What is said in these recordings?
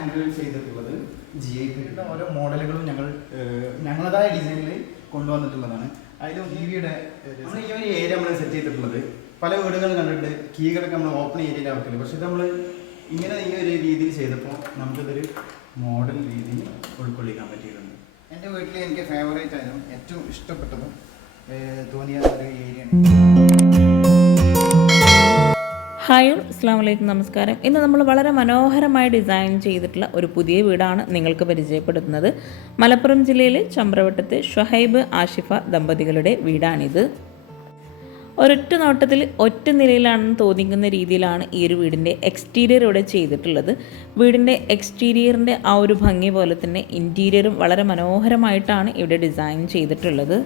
Handle ചെയ്തിട്ടുള്ളത് GIPയുടെ ഓരോ മോഡലുകളും ഞങ്ങളതായ ഡിസൈനിൽ കൊണ്ടുവന്നിട്ടുള്ളതാണ്. അതിലും ടിവിയുടെ നമ്മൾ ഈ ഒരു ഏരിയ നമ്മൾ സെറ്റ് ചെയ്തിട്ടുള്ളത് പല വീടുകളും കണ്ടിട്ട് കീകളൊക്കെ നമ്മൾ ഓപ്പൺ ഏരിയയിൽ ആക്കില്ല. പക്ഷെ നമ്മൾ ഇങ്ങനെ ഈ ഒരു രീതിയിൽ ചെയ്തപ്പോൾ നമുക്കിതൊരു മോഡൽ രീതിയിൽ ഉൾക്കൊള്ളിക്കാൻ പറ്റിയിട്ടുണ്ട്. എൻ്റെ വീട്ടിൽ എനിക്ക് ഫേവറേറ്റ് ആയാലും ഏറ്റവും ഇഷ്ടപ്പെട്ടതും തോന്നിയ ഒരു ഏരിയയാണ്. ഹായ്, അസ്സാം വലൈക്കും, നമസ്കാരം. ഇന്ന് നമ്മൾ വളരെ മനോഹരമായി ഡിസൈൻ ചെയ്തിട്ടുള്ള ഒരു പുതിയ വീടാണ് നിങ്ങൾക്ക് പരിചയപ്പെടുത്തുന്നത്. മലപ്പുറം ജില്ലയിലെ ചമ്രവട്ടത്തെ ഷുഹൈബ് ആഷിഫ ദമ്പതികളുടെ വീടാണിത്. ഒരൊറ്റ നോട്ടത്തിൽ ഒറ്റ നിലയിലാണെന്ന് തോന്നിക്കുന്ന രീതിയിലാണ് ഈ ഒരു വീടിൻ്റെ എക്സ്റ്റീരിയർ ഇവിടെ ചെയ്തിട്ടുള്ളത്. വീടിൻ്റെ എക്സ്റ്റീരിയറിൻ്റെ ആ ഒരു ഭംഗി പോലെ തന്നെ ഇൻറ്റീരിയറും വളരെ മനോഹരമായിട്ടാണ് ഇവിടെ ഡിസൈൻ ചെയ്തിട്ടുള്ളത്.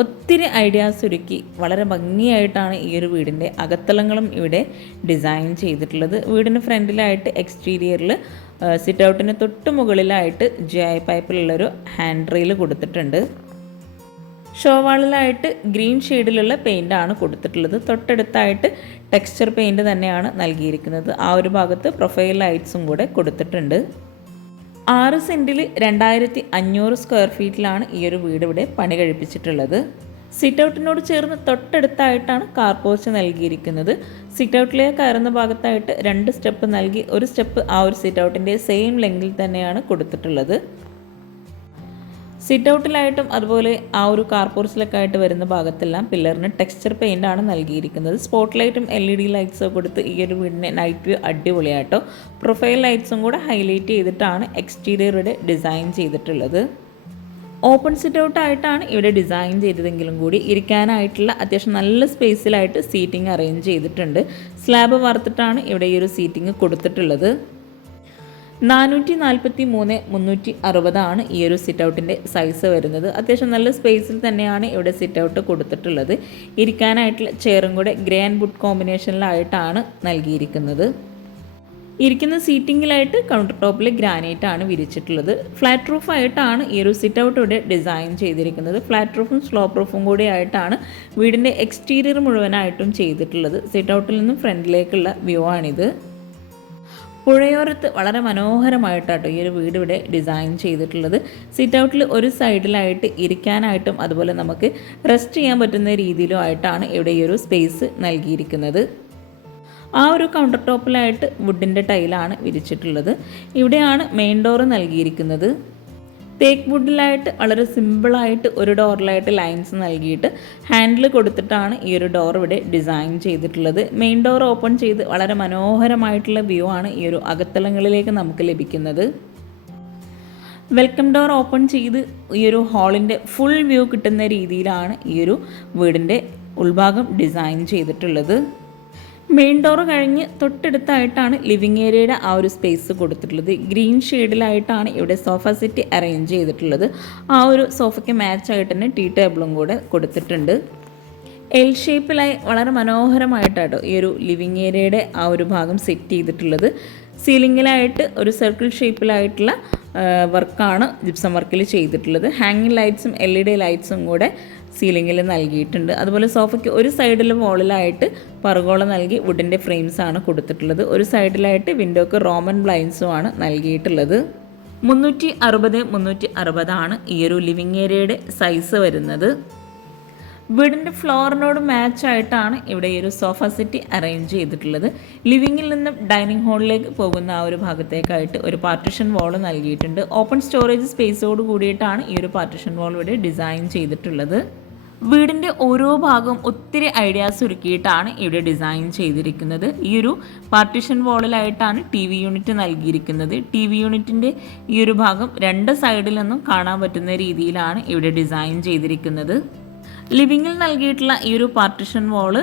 ഒത്തിരി ഐഡിയാസ് ഒരുക്കി വളരെ ഭംഗിയായിട്ടാണ് ഈ ഒരു വീടിൻ്റെ അകത്തളങ്ങളും ഇവിടെ ഡിസൈൻ ചെയ്തിട്ടുള്ളത്. വീടിന് ഫ്രണ്ടിലായിട്ട് എക്സ്റ്റീരിയറിൽ സിറ്റ് ഔട്ടിന് തൊട്ട് മുകളിലായിട്ട് GI പൈപ്പിലുള്ളൊരു ഹാൻഡ് റെയിൽ കൊടുത്തിട്ടുണ്ട്. ഷോവാളിലായിട്ട് ഗ്രീൻ ഷെയ്ഡിലുള്ള പെയിൻ്റാണ് കൊടുത്തിട്ടുള്ളത്. തൊട്ടടുത്തായിട്ട് ടെക്സ്ചർ പെയിൻറ്റ് തന്നെയാണ് നൽകിയിരിക്കുന്നത്. ആ ഒരു ഭാഗത്ത് പ്രൊഫൈൽ ലൈറ്റ്സും കൂടെ കൊടുത്തിട്ടുണ്ട്. 6 സെൻറ്റിൽ 2500 സ്ക്വയർ ഫീറ്റിലാണ് ഈ ഒരു വീട് ഇവിടെ പണി കഴിപ്പിച്ചിട്ടുള്ളത്. സിറ്റ് ഔട്ടിനോട് ചേർന്ന് തൊട്ടടുത്തായിട്ടാണ് കാർ പോർച്ച് നൽകിയിരിക്കുന്നത്. സിറ്റ് ഔട്ടിലേക്ക് കയറുന്ന ഭാഗത്തായിട്ട് 2 സ്റ്റെപ്പ് നൽകി ഒരു സ്റ്റെപ്പ് ആ ഒരു സിറ്റ് ഔട്ടിൻ്റെ സെയിം ലെങ്കിൽ തന്നെയാണ് കൊടുത്തിട്ടുള്ളത്. സിറ്റ് ഔട്ടിലായിട്ടും അതുപോലെ ആ ഒരു കാർ പോർച്ചിലൊക്കെ ആയിട്ട് വരുന്ന ഭാഗത്തെല്ലാം പില്ലറിന് ടെക്സ്ചർ പെയിൻ്റാണ് നൽകിയിരിക്കുന്നത്. സ്പോട്ട് ലൈറ്റും LED ലൈറ്റ്സും കൊടുത്ത് ഈ ഒരു വീടിൻ്റെ നൈറ്റ് വ്യൂ അടിപൊളിയായിട്ടോ. പ്രൊഫൈൽ ലൈറ്റ്സും കൂടെ ഹൈലൈറ്റ് ചെയ്തിട്ടാണ് എക്സ്റ്റീരിയറുടെ ഡിസൈൻ ചെയ്തിട്ടുള്ളത്. ഓപ്പൺ സിറ്റ് ഔട്ടായിട്ടാണ് ഇവിടെ ഡിസൈൻ ചെയ്തതെങ്കിലും കൂടി ഇരിക്കാനായിട്ടുള്ള അത്യാവശ്യം നല്ല സ്പേസിലായിട്ട് സീറ്റിംഗ് അറേഞ്ച് ചെയ്തിട്ടുണ്ട്. സ്ലാബ് വാർത്തിട്ടാണ് ഇവിടെ ഈ ഒരു സീറ്റിംഗ് കൊടുത്തിട്ടുള്ളത്. 443x360 ഈ ഒരു സിറ്റ് ഔട്ടിൻ്റെ സൈസ് വരുന്നത്. അത്യാവശ്യം നല്ല സ്പേസിൽ തന്നെയാണ് ഇവിടെ സിറ്റ് ഔട്ട് കൊടുത്തിട്ടുള്ളത്. ഇരിക്കാനായിട്ടുള്ള ചെയറും കൂടെ ഗ്രേ ആൻഡ് വുഡ് കോമ്പിനേഷനിലായിട്ടാണ് നൽകിയിരിക്കുന്നത്. ഇരിക്കുന്ന സീറ്റിങ്ങിലായിട്ട് കൗണ്ടർ ടോപ്പിൽ ഗ്രാനൈറ്റ് ആണ് വിരിച്ചിട്ടുള്ളത്. ഫ്ലാറ്റ് റൂഫായിട്ടാണ് ഈ ഒരു സിറ്റ് ഔട്ട് ഇവിടെ ഡിസൈൻ ചെയ്തിരിക്കുന്നത്. ഫ്ലാറ്റ് റൂഫും സ്ലോപ്പ് റൂഫും കൂടി ആയിട്ടാണ് വീടിൻ്റെ എക്സ്റ്റീരിയർ മുഴുവനായിട്ടും ചെയ്തിട്ടുള്ളത്. സിറ്റ് ഔട്ടിൽ നിന്നും ഫ്രണ്ടിലേക്കുള്ള വ്യൂ ആണിത്. പുഴയോരത്ത് വളരെ മനോഹരമായിട്ടാട്ടോ ഈ ഒരു വീട് ഇവിടെ ഡിസൈൻ ചെയ്തിട്ടുള്ളത്. സിറ്റ് ഔട്ടിൽ ഒരു സൈഡിലായിട്ട് ഇരിക്കാനായിട്ടും അതുപോലെ നമുക്ക് റെസ്റ്റ് ചെയ്യാൻ പറ്റുന്ന രീതിയിലും ആയിട്ടാണ് ഇവിടെ ഈ ഒരു സ്പേസ് നൽകിയിരിക്കുന്നത്. ആ ഒരു കൗണ്ടർ ടോപ്പിലായിട്ട് വുഡിൻ്റെ ടൈലാണ് വിരിച്ചിട്ടുള്ളത്. ഇവിടെയാണ് മെയിൻ ഡോറ് നൽകിയിരിക്കുന്നത്. തേക്ക് വുഡിലായിട്ട് വളരെ സിമ്പിളായിട്ട് ഒരു ഡോറിലായിട്ട് ലൈൻസ് നൽകിയിട്ട് ഹാൻഡിൽ കൊടുത്തിട്ടാണ് ഈ ഒരു ഡോർ ഇവിടെ ഡിസൈൻ ചെയ്തിട്ടുള്ളത്. മെയിൻ ഡോർ ഓപ്പൺ ചെയ്ത് വളരെ മനോഹരമായിട്ടുള്ള വ്യൂ ആണ് ഈ ഒരു അകത്തളങ്ങളിലേക്ക് നമുക്ക് ലഭിക്കുന്നത്. വെൽക്കം ഡോർ ഓപ്പൺ ചെയ്ത് ഈ ഒരു ഹാളിൻ്റെ ഫുൾ വ്യൂ കിട്ടുന്ന രീതിയിലാണ് ഈ ഒരു വീടിൻ്റെ ഉൾഭാഗം ഡിസൈൻ ചെയ്തിട്ടുള്ളത്. മെയിൻ ഡോർ കഴിഞ്ഞ് തൊട്ടടുത്തായിട്ടാണ് ലിവിങ് ഏരിയയുടെ ആ ഒരു സ്പേസ് കൊടുത്തിട്ടുള്ളത്. ഗ്രീൻ ഷെയ്ഡിലായിട്ടാണ് ഇവിടെ സോഫ സെറ്റ് അറേഞ്ച് ചെയ്തിട്ടുള്ളത്. ആ ഒരു സോഫയ്ക്ക് മാച്ചായിട്ട് തന്നെ ടീ ടേബിളും കൂടെ കൊടുത്തിട്ടുണ്ട്. എൽ ഷേപ്പിലായി വളരെ മനോഹരമായിട്ടാട്ടോ ഈ ഒരു ലിവിങ് ഏരിയയുടെ ആ ഒരു ഭാഗം സെറ്റ് ചെയ്തിട്ടുള്ളത്. സീലിങ്ങിലായിട്ട് ഒരു സർക്കിൾ ഷേപ്പിലായിട്ടുള്ള വർക്കാണ് ജിപ്സം വർക്കിൽ ചെയ്തിട്ടുള്ളത്. ഹാങ്ങിങ് ലൈറ്റ്സും LED ലൈറ്റ്സും കൂടെ സീലിങ്ങിൽ നൽകിയിട്ടുണ്ട്. അതുപോലെ സോഫയ്ക്ക് ഒരു സൈഡിൽ വോളിലായിട്ട് പറുകോള നൽകി വുഡിൻ്റെ ഫ്രെയിംസ് ആണ് കൊടുത്തിട്ടുള്ളത്. ഒരു സൈഡിലായിട്ട് വിൻഡോക്ക് റോമൻ ബ്ലൈൻസും ആണ് നൽകിയിട്ടുള്ളത്. 360x360 ആണ് ഈ ഒരു ലിവിങ് ഏരിയയുടെ സൈസ് വരുന്നത്. വീടിൻ്റെ ഫ്ലോറിനോട് മാച്ചായിട്ടാണ് ഇവിടെ ഈ ഒരു സോഫ സെറ്റ് അറേഞ്ച് ചെയ്തിട്ടുള്ളത്. ലിവിങ്ങിൽ നിന്നും ഡൈനിങ് ഹാളിലേക്ക് പോകുന്ന ആ ഒരു ഭാഗത്തേക്കായിട്ട് ഒരു പാർട്ടിഷൻ വാൾ നൽകിയിട്ടുണ്ട്. ഓപ്പൺ സ്റ്റോറേജ് സ്പേസോട് കൂടിയിട്ടാണ് ഈ ഒരു പാർട്ടിഷൻ വാൾ ഇവിടെ ഡിസൈൻ ചെയ്തിട്ടുള്ളത്. വീടിൻ്റെ ഓരോ ഭാഗവും ഒത്തിരി ഐഡിയാസ് ഒരുക്കിയിട്ടാണ് ഇവിടെ ഡിസൈൻ ചെയ്തിരിക്കുന്നത്. ഈ ഒരു പാർട്ടിഷൻ വാളിലായിട്ടാണ് TV യൂണിറ്റ് നൽകിയിരിക്കുന്നത്. TV യൂണിറ്റിൻ്റെ ഈ ഒരു ഭാഗം 2 സൈഡിൽ നിന്നും കാണാൻ പറ്റുന്ന രീതിയിലാണ് ഇവിടെ ഡിസൈൻ ചെയ്തിരിക്കുന്നത്. ലിവിങ്ങിൽ നൽകിയിട്ടുള്ള ഈ ഒരു പാർട്ടിഷൻ വാള്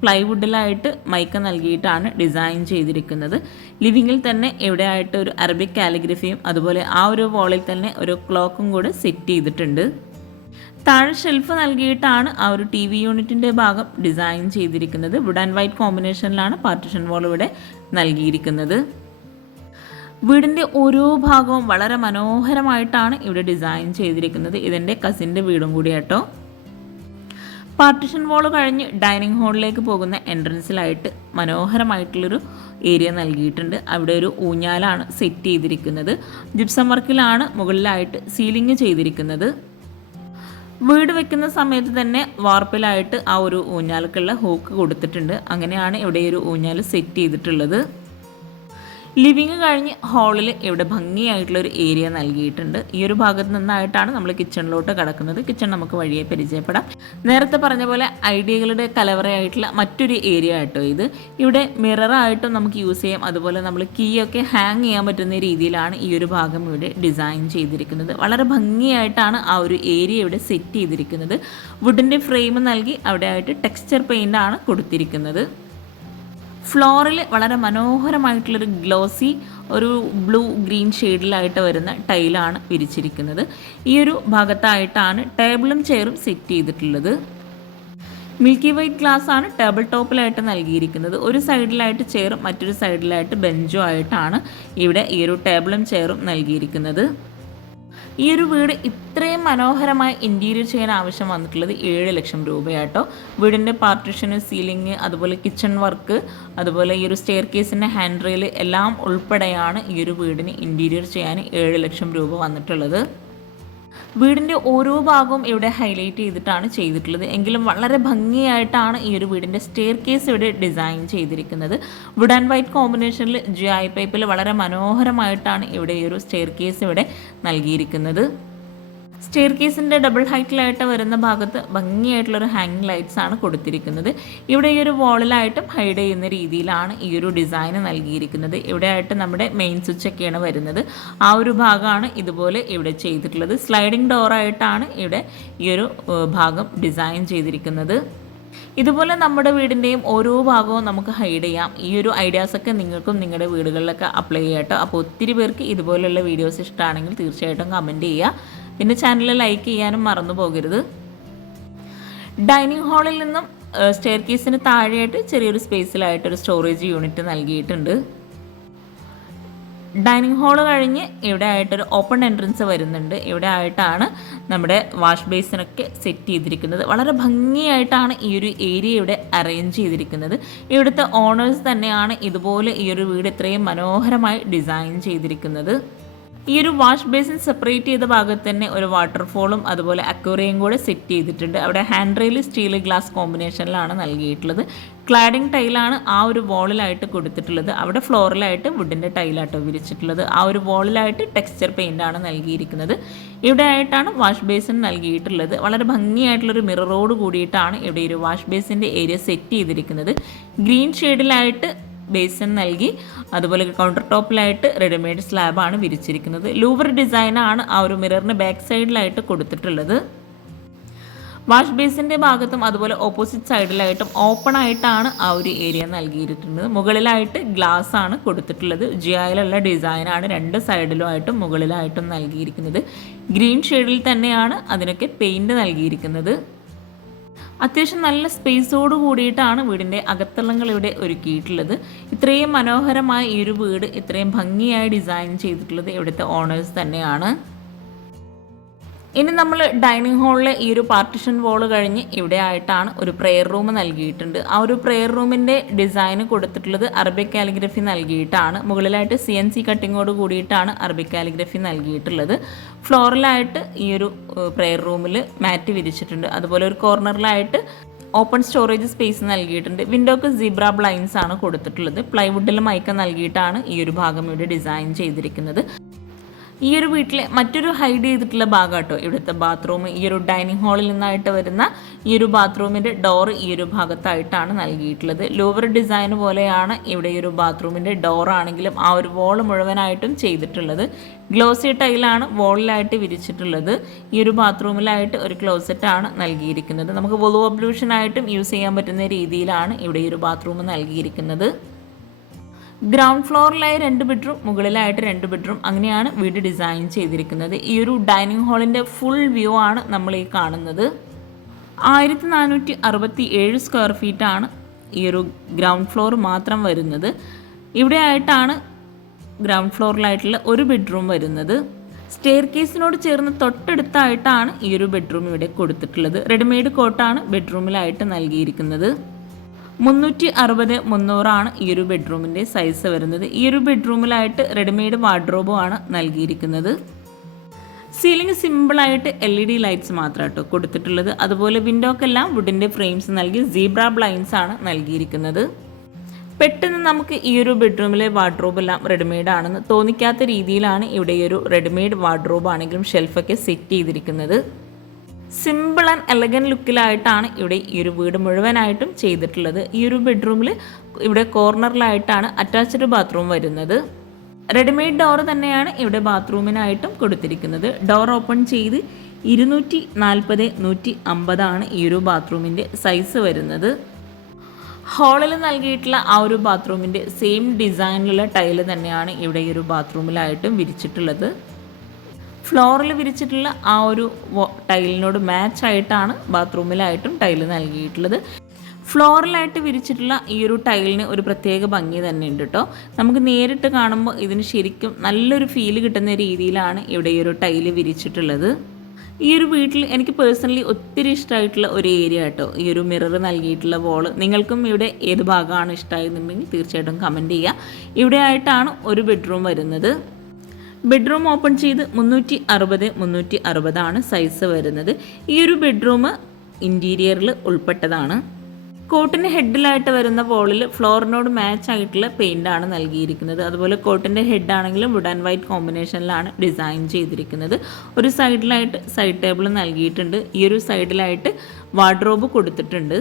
പ്ലൈവുഡിലായിട്ട് മൈക്ക നൽകിയിട്ടാണ് ഡിസൈൻ ചെയ്തിരിക്കുന്നത്. ലിവിങ്ങിൽ തന്നെ ഇവിടെ ആയിട്ട് ഒരു അറബിക് കാലിഗ്രഫിയും അതുപോലെ ആ ഒരു വാളിൽ തന്നെ ഒരു ക്ലോക്കും കൂടെ സെറ്റ് ചെയ്തിട്ടുണ്ട്. താഴെ ഷെൽഫ് നൽകിയിട്ടാണ് ആ ഒരു TV യൂണിറ്റിൻ്റെ ഭാഗം ഡിസൈൻ ചെയ്തിരിക്കുന്നത്. വുഡ് ആൻഡ് വൈറ്റ് കോമ്പിനേഷനിലാണ് പാർട്ടിഷൻ വാൾ ഇവിടെ നൽകിയിരിക്കുന്നത്. വീടിൻ്റെ ഓരോ ഭാഗവും വളരെ മനോഹരമായിട്ടാണ് ഇവിടെ ഡിസൈൻ ചെയ്തിരിക്കുന്നത്. ഇതെൻ്റെ കസിൻ്റെ വീടും കൂടി കേട്ടോ. പാർട്ടിഷൻ വാൾ കഴിഞ്ഞ് ഡൈനിങ് ഹാളിലേക്ക് പോകുന്ന എൻട്രൻസിലായിട്ട് മനോഹരമായിട്ടുള്ളൊരു ഏരിയ നൽകിയിട്ടുണ്ട്. അവിടെ ഒരു ഊഞ്ഞാലാണ് സെറ്റ് ചെയ്തിരിക്കുന്നത്. ജിപ്സം വർക്കിലാണ് മുകളിലായിട്ട് സീലിംഗ് ചെയ്തിരിക്കുന്നത്. വീട് വെക്കുന്ന സമയത്ത് തന്നെ വാർപ്പിലായിട്ട് ആ ഒരു ഊഞ്ഞാൽക്കുള്ള ഹൂക്ക് കൊടുത്തിട്ടുണ്ട്. അങ്ങനെയാണ് ഇവിടെ ഒരു ഊഞ്ഞാൽ സെറ്റ് ചെയ്തിട്ടുള്ളത്. ലിവിങ് കഴിഞ്ഞ് ഹാളിൽ ഇവിടെ ഭംഗിയായിട്ടുള്ളൊരു ഏരിയ നൽകിയിട്ടുണ്ട്. ഈ ഒരു ഭാഗത്ത് നിന്നായിട്ടാണ് നമ്മൾ കിച്ചണിലോട്ട് കിടക്കുന്നത്. കിച്ചൺ നമുക്ക് വഴിയെ പരിചയപ്പെടാം. നേരത്തെ പറഞ്ഞ പോലെ ഐഡിയകളുടെ കലവറയായിട്ടുള്ള മറ്റൊരു ഏരിയ ആയിട്ടോ ഇത്. ഇവിടെ മിററായിട്ടും നമുക്ക് യൂസ് ചെയ്യാം. അതുപോലെ നമ്മൾ കീ ഒക്കെ ഹാങ് ചെയ്യാൻ പറ്റുന്ന രീതിയിലാണ് ഈ ഒരു ഭാഗം ഇവിടെ ഡിസൈൻ ചെയ്തിരിക്കുന്നത്. വളരെ ഭംഗിയായിട്ടാണ് ആ ഒരു ഏരിയ ഇവിടെ സെറ്റ് ചെയ്തിരിക്കുന്നത്. വുഡിൻ്റെ ഫ്രെയിം നൽകി അവിടെ ആയിട്ട് ടെക്സ്ചർ പെയിൻ്റ് ആണ് കൊടുത്തിരിക്കുന്നത്. ഫ്ലോറിൽ വളരെ മനോഹരമായിട്ടുള്ളൊരു ഗ്ലോസി ഒരു ബ്ലൂ ഗ്രീൻ ഷെയ്ഡിലായിട്ട് വരുന്ന ടൈലാണ് വിരിച്ചിരിക്കുന്നത്. ഈ ഒരു ഭാഗത്തായിട്ടാണ് ടേബിളും ചെയറും സെറ്റ് ചെയ്തിട്ടുള്ളത്. മിൽക്കി വൈറ്റ് ഗ്ലാസ് ആണ് ടേബിൾ ടോപ്പിലായിട്ട് നൽകിയിരിക്കുന്നത്. ഒരു സൈഡിലായിട്ട് ചെയറും മറ്റൊരു സൈഡിലായിട്ട് ബെഞ്ചും ആയിട്ടാണ് ഇവിടെ ഈ ഒരു ടേബിളും ചെയറും നൽകിയിരിക്കുന്നത്. ഈ ഒരു വീട് ഇത്രയും മനോഹരമായി ഇൻറ്റീരിയർ ചെയ്യാൻ ആവശ്യം വന്നിട്ടുള്ളത് 7 ലക്ഷം രൂപയാട്ടോ. വീടിൻ്റെ പാർട്ടിഷന്, സീലിംഗ്, അതുപോലെ കിച്ചൺ വർക്ക്, അതുപോലെ ഈ ഒരു സ്റ്റെയർ കേസിൻ്റെ ഹാൻഡ് റെയിൽ എല്ലാം ഉൾപ്പെടെയാണ് ഈ ഒരു വീടിന് ഇൻറ്റീരിയർ ചെയ്യാൻ 7 ലക്ഷം രൂപ വന്നിട്ടുള്ളത്. വീടിൻ്റെ ഓരോ ഭാഗവും ഇവിടെ ഹൈലൈറ്റ് ചെയ്തിട്ടാണ് ചെയ്തിട്ടുള്ളത്. എങ്കിലും വളരെ ഭംഗിയായിട്ടാണ് ഈ ഒരു വീടിൻ്റെ സ്റ്റെയർ കേസ് ഇവിടെ ഡിസൈൻ ചെയ്തിരിക്കുന്നത്. വുഡ് ആൻഡ് വൈറ്റ് കോമ്പിനേഷനിൽ GI പൈപ്പിൽ വളരെ മനോഹരമായിട്ടാണ് ഇവിടെ ഈ ഒരു സ്റ്റെയർ കേസ് ഇവിടെ നൽകിയിരിക്കുന്നത്. സ്റ്റെയർ കേസിൻ്റെ ഡബിൾ ഹൈറ്റിലായിട്ട് വരുന്ന ഭാഗത്ത് ഭംഗിയായിട്ടുള്ളൊരു ഹാങ്ങിങ് ലൈറ്റ്സ് ആണ് കൊടുത്തിരിക്കുന്നത്. ഇവിടെ ഈ ഒരു വാളിലായിട്ടും ഹൈഡ് ചെയ്യുന്ന രീതിയിലാണ് ഈ ഒരു ഡിസൈൻ നൽകിയിരിക്കുന്നത്. ഇവിടെ ആയിട്ട് നമ്മുടെ മെയിൻ സ്വിച്ച് ഒക്കെയാണ് വരുന്നത്. ആ ഒരു ഭാഗമാണ് ഇതുപോലെ ഇവിടെ ചെയ്തിട്ടുള്ളത്. സ്ലൈഡിംഗ് ഡോറായിട്ടാണ് ഇവിടെ ഈ ഒരു ഭാഗം ഡിസൈൻ ചെയ്തിരിക്കുന്നത്. ഇതുപോലെ നമ്മുടെ വീടിൻ്റെയും ഓരോ ഭാഗവും നമുക്ക് ഹൈഡ് ചെയ്യാം. ഈ ഒരു ഐഡിയാസൊക്കെ നിങ്ങൾക്കും നിങ്ങളുടെ വീടുകളിലൊക്കെ അപ്ലൈ ചെയ്യാട്ടോ. അപ്പോൾ ഒത്തിരി പേർക്ക് ഇതുപോലെയുള്ള വീഡിയോസ് ഇഷ്ടമാണെങ്കിൽ തീർച്ചയായിട്ടും കമൻറ്റ് ചെയ്യുക. പിന്നെ ചാനൽ ലൈക്ക് ചെയ്യാനും മറന്നു പോകരുത്. ഡൈനിങ് ഹാളിൽ നിന്നും സ്റ്റെയർ കേസിന് താഴെയായിട്ട് ചെറിയൊരു സ്പേസിലായിട്ടൊരു സ്റ്റോറേജ് യൂണിറ്റ് നൽകിയിട്ടുണ്ട്. ഡൈനിങ് ഹാള് കഴിഞ്ഞ് ഇവിടെ ആയിട്ടൊരു ഓപ്പൺ എൻട്രൻസ് വരുന്നുണ്ട്. ഇവിടെ ആയിട്ടാണ് നമ്മുടെ വാഷ് ബേസിനൊക്കെ സെറ്റ് ചെയ്തിരിക്കുന്നത്. വളരെ ഭംഗിയായിട്ടാണ് ഈ ഒരു ഏരിയ ഇവിടെ അറേഞ്ച് ചെയ്തിരിക്കുന്നത്. ഇവിടുത്തെ ഓണേഴ്സ് തന്നെയാണ് ഇതുപോലെ ഈ ഒരു വീട് ഇത്രയും മനോഹരമായി ഡിസൈൻ ചെയ്തിരിക്കുന്നത്. ഈ ഒരു വാഷ് ബേസിൻ സെപ്പറേറ്റ് ചെയ്ത ഭാഗത്ത് തന്നെ ഒരു വാട്ടർഫോളും അതുപോലെ അക്വേറിയം കൂടെ സെറ്റ് ചെയ്തിട്ടുണ്ട്. അവിടെ ഹാൻഡ് റെയിൽ സ്റ്റീൽ ഗ്ലാസ് കോമ്പിനേഷനിലാണ് നൽകിയിട്ടുള്ളത്. ക്ലാഡിംഗ് ടൈലാണ് ആ ഒരു വോളിലായിട്ട് കൊടുത്തിട്ടുള്ളത്. അവിടെ ഫ്ലോറിലായിട്ട് വുഡിൻ്റെ ടൈലാട്ടോ വിരിച്ചിട്ടുള്ളത്. ആ ഒരു വോളിലായിട്ട് ടെക്സ്ചർ പെയിൻ്റാണ് നൽകിയിരിക്കുന്നത്. ഇവിടെ ആയിട്ടാണ് വാഷ് ബേസിൻ നൽകിയിട്ടുള്ളത്. വളരെ ഭംഗിയായിട്ടുള്ളൊരു മിററോട് കൂടിയിട്ടാണ് ഇവിടെ ഒരു വാഷ് ബേസിൻ്റെ ഏരിയ സെറ്റ് ചെയ്തിരിക്കുന്നത്. ഗ്രീൻ ഷെയ്ഡിലായിട്ട് ബേസിൻ നൽകി അതുപോലെ കൗണ്ടർ ടോപ്പിലായിട്ട് റെഡിമെയ്ഡ് സ്ലാബാണ് വിരിച്ചിരിക്കുന്നത്. ലൂവർ ഡിസൈനാണ് ആ ഒരു മിററിന് ബാക്ക് സൈഡിലായിട്ട് കൊടുത്തിട്ടുള്ളത്. വാഷ് ബേസിൻ്റെ ഭാഗത്തും അതുപോലെ ഓപ്പോസിറ്റ് സൈഡിലായിട്ടും ഓപ്പൺ ആയിട്ടാണ് ആ ഒരു ഏരിയ നൽകിയിരിക്കുന്നത്. മുകളിലായിട്ട് ഗ്ലാസ് ആണ് കൊടുത്തിട്ടുള്ളത്. GIയിലുള്ള ഡിസൈനാണ് രണ്ട് സൈഡിലുമായിട്ടും മുകളിലായിട്ടും നൽകിയിരിക്കുന്നത്. ഗ്രീൻ ഷെയ്ഡിൽ തന്നെയാണ് അതിനൊക്കെ പെയിൻറ് നൽകിയിരിക്കുന്നത്. അത്യാവശ്യം നല്ല സ്പേസോട് കൂടിയിട്ടാണ് വീടിൻ്റെ അകത്തളങ്ങൾ ഇവിടെ ഒരുക്കിയിട്ടുള്ളത്. ഇത്രയും മനോഹരമായ ഈ ഒരു വീട് ഇത്രയും ഭംഗിയായി ഡിസൈൻ ചെയ്തിട്ടുള്ളത് ഇവിടുത്തെ ഓണേഴ്സ് തന്നെയാണ്. ഇനി നമ്മൾ ഡൈനിങ് ഹാളിലെ ഈ ഒരു പാർട്ടിഷൻ വാള് കഴിഞ്ഞ് ഇവിടെ ആയിട്ടാണ് ഒരു പ്രെയർ റൂം നൽകിയിട്ടുണ്ട്. ആ ഒരു പ്രെയർ റൂമിൻ്റെ ഡിസൈൻ കൊടുത്തിട്ടുള്ളത് അറബിക് കാലിഗ്രഫി നൽകിയിട്ടാണ്. മുകളിലായിട്ട് CNC കട്ടിങ്ങോട് കൂടിയിട്ടാണ് അറബിക് കാലിഗ്രഫി നൽകിയിട്ടുള്ളത്. ഫ്ലോറിലായിട്ട് ഈ ഒരു പ്രെയർ റൂമിൽ മാറ്റ് വിരിച്ചിട്ടുണ്ട്. അതുപോലെ ഒരു കോർണറിലായിട്ട് ഓപ്പൺ സ്റ്റോറേജ് സ്പേസ് നൽകിയിട്ടുണ്ട്. വിൻഡോക്ക് സീബ്ര ബ്ലൈൻഡ്സ് ആണ് കൊടുത്തിട്ടുള്ളത്. പ്ലൈവുഡിൽ മൈക്ക നൽകിയിട്ടാണ് ഈ ഒരു ഭാഗം ഇവിടെ ഡിസൈൻ ചെയ്തിരിക്കുന്നത്. ഈ ഒരു വീട്ടിലെ മറ്റൊരു ഹൈഡ് ചെയ്തിട്ടുള്ള ഭാഗം കേട്ടോ ഇവിടുത്തെ ബാത്റൂം. ഈ ഒരു ഡൈനിങ് ഹാളിൽ നിന്നായിട്ട് വരുന്ന ഈ ഒരു ബാത്റൂമിൻ്റെ ഡോർ ഈ ഒരു ഭാഗത്തായിട്ടാണ് നൽകിയിട്ടുള്ളത്. ലൂവർ ഡിസൈൻ പോലെയാണ് ഇവിടെ ഈ ഒരു ബാത്റൂമിൻ്റെ ഡോറാണെങ്കിലും ആ ഒരു വോൾ മുഴുവനായിട്ടും ചെയ്തിട്ടുള്ളത്. ഗ്ലോസി ടൈലാണ് വോളിലായിട്ട് വിരിച്ചിട്ടുള്ളത്. ഈ ഒരു ബാത്റൂമിലായിട്ട് ഒരു ക്ലോസറ്റാണ് നൽകിയിരിക്കുന്നത്. നമുക്ക് വോളു അബ്ലൂഷനായിട്ടും യൂസ് ചെയ്യാൻ പറ്റുന്ന രീതിയിലാണ് ഇവിടെ ഈ ഒരു ബാത്റൂം നൽകിയിരിക്കുന്നത്. ഗ്രൗണ്ട് ഫ്ലോറിലായി 2 ബെഡ്റൂം, മുകളിലായിട്ട് 2 ബെഡ്റൂം, അങ്ങനെയാണ് വീട് ഡിസൈൻ ചെയ്തിരിക്കുന്നത്. ഈ ഒരു ഡൈനിങ് ഹാളിൻ്റെ ഫുൾ വ്യൂ ആണ് നമ്മൾ ഈ കാണുന്നത്. 1467 സ്ക്വയർ ഫീറ്റാണ് ഈ ഒരു ഗ്രൗണ്ട് ഫ്ലോർ മാത്രം വരുന്നത്. ഇവിടെ ആയിട്ടാണ് ഗ്രൗണ്ട് ഫ്ലോറിലായിട്ടുള്ള ഒരു ബെഡ്റൂം വരുന്നത്. സ്റ്റെയർ കേസിനോട് ചേർന്ന് തൊട്ടടുത്തായിട്ടാണ് ഈ ഒരു ബെഡ്റൂം ഇവിടെ കൊടുത്തിട്ടുള്ളത്. റെഡിമെയ്ഡ് കോട്ടാണ് ബെഡ്റൂമിലായിട്ട് നൽകിയിരിക്കുന്നത്. 360-300 ഈ ഒരു ബെഡ്റൂമിൻ്റെ സൈസ് വരുന്നത്. ഈ ഒരു ബെഡ്റൂമിലായിട്ട് റെഡിമെയ്ഡ് വാർഡ്രോബും ആണ് നൽകിയിരിക്കുന്നത്. സീലിംഗ് സിമ്പിളായിട്ട് LED ലൈറ്റ്സ് മാത്രം കേട്ടോ കൊടുത്തിട്ടുള്ളത്. അതുപോലെ വിൻഡോക്കെല്ലാം വുഡിൻ്റെ ഫ്രെയിംസ് നൽകി സീബ്ര ബ്ലൈൻഡ്സ് ആണ് നൽകിയിരിക്കുന്നത്. പെട്ടെന്ന് നമുക്ക് ഈ ഒരു ബെഡ്റൂമിലെ വാർഡ്രോബ് എല്ലാം റെഡിമെയ്ഡ് ആണെന്ന് തോന്നിക്കാത്ത രീതിയിലാണ് ഇവിടെ ഈ ഒരു റെഡിമെയ്ഡ് വാർഡ്രോബ് ആണെങ്കിലും ഷെൽഫൊക്കെ സെറ്റ് ചെയ്തിരിക്കുന്നത്. സിമ്പിൾ ആൻഡ് എലഗൻറ്റ് ലുക്കിലായിട്ടാണ് ഇവിടെ ഈ ഒരു വീട് മുഴുവനായിട്ടും ചെയ്തിട്ടുള്ളത്. ഈ ഒരു ബെഡ്റൂമിൽ ഇവിടെ കോർണറിലായിട്ടാണ് അറ്റാച്ച്ഡ് ബാത്റൂം വരുന്നത്. റെഡിമെയ്ഡ് ഡോർ തന്നെയാണ് ഇവിടെ ബാത്റൂമിനായിട്ടും കൊടുത്തിരിക്കുന്നത്. ഡോർ ഓപ്പൺ ചെയ്ത് 240-150 ഈ ഒരു ബാത്റൂമിൻ്റെ സൈസ് വരുന്നത്. ഹാളിൽ നൽകിയിട്ടുള്ള ആ ഒരു ബാത്റൂമിൻ്റെ സെയിം ഡിസൈനിലുള്ള ടൈല് തന്നെയാണ് ഇവിടെ ഈ ഒരു ബാത്റൂമിലായിട്ടും വിരിച്ചിട്ടുള്ളത്. ഫ്ലോറിൽ വിരിച്ചിട്ടുള്ള ആ ഒരു ടൈലിനോട് മാച്ച് ആയിട്ടാണ് ബാത്റൂമിലായിട്ടും ടൈല് നൽകിയിട്ടുള്ളത്. ഫ്ലോറിലായിട്ട് വിരിച്ചിട്ടുള്ള ഈ ഒരു ടൈലിന് ഒരു പ്രത്യേക ഭംഗി തന്നെ ഉണ്ട് കേട്ടോ. നമുക്ക് നേരിട്ട് കാണുമ്പോൾ ഇതിന് ശരിക്കും നല്ലൊരു ഫീല് കിട്ടുന്ന രീതിയിലാണ് ഇവിടെ ഈ ഒരു ടൈല് വിരിച്ചിട്ടുള്ളത്. ഈ ഒരു വീട്ടിൽ എനിക്ക് പേഴ്സണലി ഒത്തിരി ഇഷ്ടമായിട്ടുള്ള ഒരു ഏരിയ കേട്ടോ ഈ ഒരു മിറർ നൽകിയിട്ടുള്ള വോള്. നിങ്ങൾക്കും ഇവിടെ ഏത് ഭാഗമാണ് ഇഷ്ടമായിരുന്നുണ്ടെങ്കിൽ തീർച്ചയായിട്ടും കമൻറ്റ് ചെയ്യുക. ഇവിടെ ആയിട്ടാണ് ഒരു ബെഡ്റൂം വരുന്നത്. ബെഡ്റൂം ഓപ്പൺ ചെയ്ത് 360-360 സൈസ് വരുന്നത്. ഈ ഒരു ബെഡ്റൂം ഇൻറ്റീരിയറിൽ ഉൾപ്പെട്ടതാണ്. കോട്ടിൻ്റെ ഹെഡിലായിട്ട് വരുന്ന വോളിൽ ഫ്ലോറിനോട് മാച്ച് ആയിട്ടുള്ള പെയിൻ്റാണ് നൽകിയിരിക്കുന്നത്. അതുപോലെ കോട്ടിൻ്റെ ഹെഡ് ആണെങ്കിലും വുഡ് ആൻഡ് വൈറ്റ് കോമ്പിനേഷനിലാണ് ഡിസൈൻ ചെയ്തിരിക്കുന്നത്. ഒരു സൈഡിലായിട്ട് സൈഡ് ടേബിൾ നൽകിയിട്ടുണ്ട്. ഈ ഒരു സൈഡിലായിട്ട് വാർഡ്രോബ് കൊടുത്തിട്ടുണ്ട്.